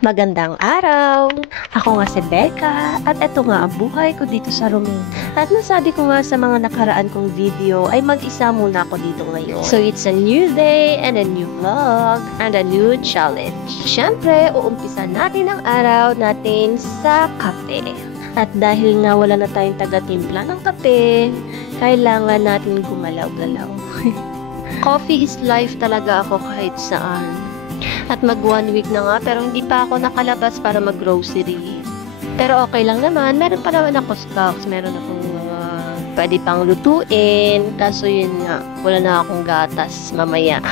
Magandang araw! Ako nga si Becca at ito nga ang buhay ko dito sa Romania. At nasabi ko nga sa mga nakaraan kong video ay mag-isa muna ako dito ngayon. So it's a new day and a new vlog and a new challenge. Siyempre, uumpisa natin ang araw natin sa kape. At dahil nga wala na tayong taga-timpla ng kape, kailangan natin gumalaw-galaw. Coffee is life talaga ako kahit saan. At mag 1 week na nga pero hindi pa ako nakalabas para mag-grocery. Pero okay lang naman, meron pa naman ako stocks, meron akong pwede pang lutuin. Kaso yun nga, wala na akong gatas mamaya.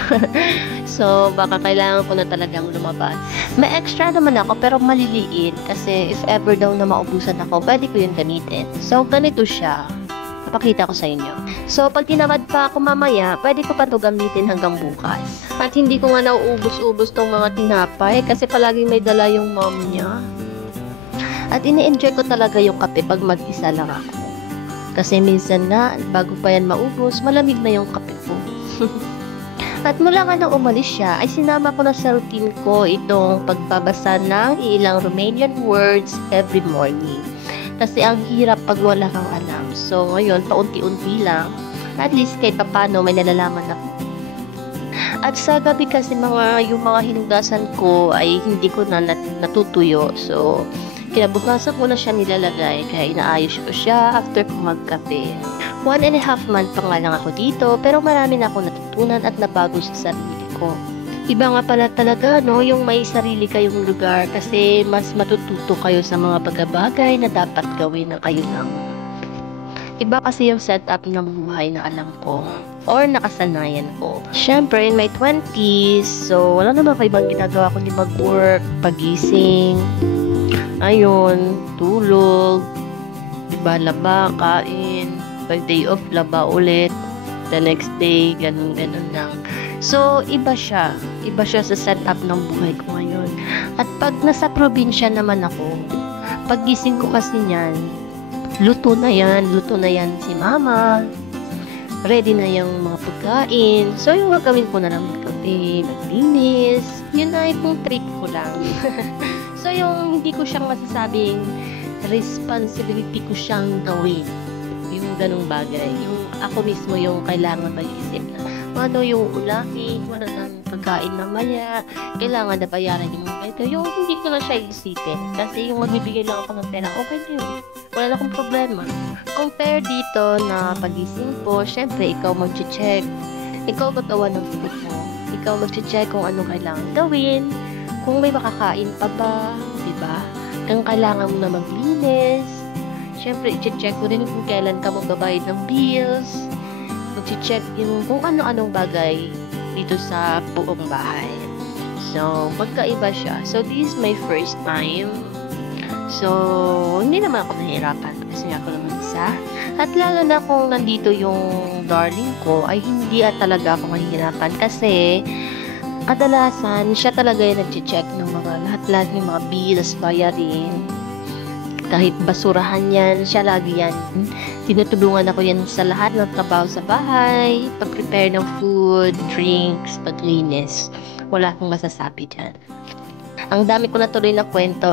So baka kailangan ko na talagang lumabas. May extra naman ako pero maliliit kasi if ever daw na maubusan ako, pwede ko yun gamitin. So ganito siya. Papakita ko sa inyo. So, pag tinamad pa ako mamaya, pwede ko pa ito gamitin hanggang bukas. At hindi ko nga nauubos-ubos tong mga tinapay kasi palaging may dala yung mom niya. At ini-enjoy ko talaga yung kape pag mag-isa lang ako. Kasi minsan nga, bago pa yan maubos, malamig na yung kape ko. At mula nga nang umalis siya, ay sinama ko na sa routine ko itong pagbabasa ng ilang Romanian words every morning. Kasi ang hirap pag wala kang alam. So, ngayon, paunti-unti lang. At least, kahit papano, may nalalaman ako. At sa gabi kasi yung mga hinugasan ko ay hindi ko na natutuyo. So, kinabukasan ko na siya nilalagay. Kaya inaayos ko siya after ko magkape. 1.5 months pa nga lang ako dito. Pero marami na ako natutunan at nabago sa sarili ko. Iba nga pala talaga, no? Yung may sarili kayong lugar kasi mas matututo kayo sa mga bagay na dapat gawin na kayo lang. Iba kasi yung setup ng buhay na alam ko or nakasanayan ko. Siyempre, in my 20s, so wala naman kayo ibang ginagawa kundi mag-work, pagising, ayun, tulog, diba, laba, kain, pag day off, laba ulit, the next day, ganun-ganun lang. So, iba siya sa setup ng buhay ko ngayon. At pag nasa probinsya naman ako, paggising ko kasi niyan, luto na yan si mama, ready na yung mga pagkain. So, yung gagawin ko na lang magkape, maglinis, yun na yung trip ko lang. So, yung hindi ko siyang masasabing responsibility ko siyang gawin. Yung ganung bagay. Yung ako mismo yung kailangan mag-isip na ano yung ulamin, wala nang pagkain mamaya, kailangan na bayaran yung mga ito. Yung hindi ko na siya isipin. Kasi yung magbibigay lang ako ng pera, okay na yun. Wala na akong problema. Compare dito na pagising po, syempre ikaw mag-check. Ikaw gagawa ng food mo. Ikaw mag-check kung anong kailangan gawin. Kung may makakain pa ba, diba? Kung kailangan mo na maglinis. Syempre, i-check mo rin kung kailan ka magbabayad ng bills. Mag-check yung kung ano-anong bagay dito sa buong bahay. So, magkaiba siya. So, this is my first time. So, hindi naman ako nahihirapan kasi ako naman isa. At lalo na kung nandito yung darling ko, ay hindi talaga ako mahihirapan kasi kadalasan, siya talaga yung nag-check ng mga lahat-lahat ng mga bills, bayarin. Kahit basurahan yan, siya lagi yan. Tinutulungan ako yan sa lahat ng trabaho sa bahay, pag-prepare ng food, drinks, paglinis. Wala akong masasabi dyan. Ang dami ko na tuloy na kwento.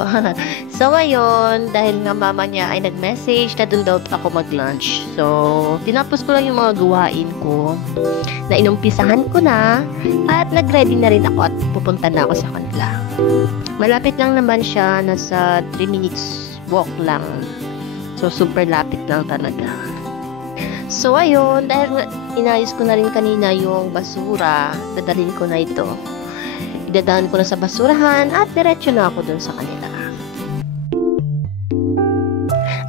So ngayon, dahil nga mama niya ay nag-message na doon daw ako mag-lunch. So, tinapos ko lang yung mga gawain ko na inumpisahan ko na at nag-ready na rin ako at pupunta na ako sa kanila. Malapit lang naman siya, nasa 3 minutes walk lang. So, super lapit lang talaga. So, ayun, dahil inayos ko na rin kanina yung basura, dadalhin ko na ito. Idadaan ko na sa basurahan at diretso na ako dun sa kanila.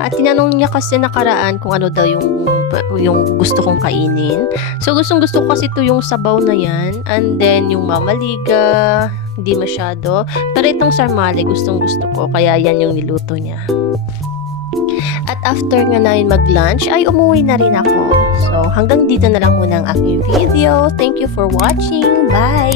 At tinanong niya kasi nakaraan kung ano daw yung gusto kong kainin. So, gustong-gusto ko kasi ito yung sabaw na yan. And then, yung mamaliga, hindi masyado. Pero itong sarmale, gustong-gusto ko. Kaya yan yung niluto niya. At after nga namin mag-lunch, ay umuwi na rin ako. So, hanggang dito na lang muna ang aking video. Thank you for watching. Bye!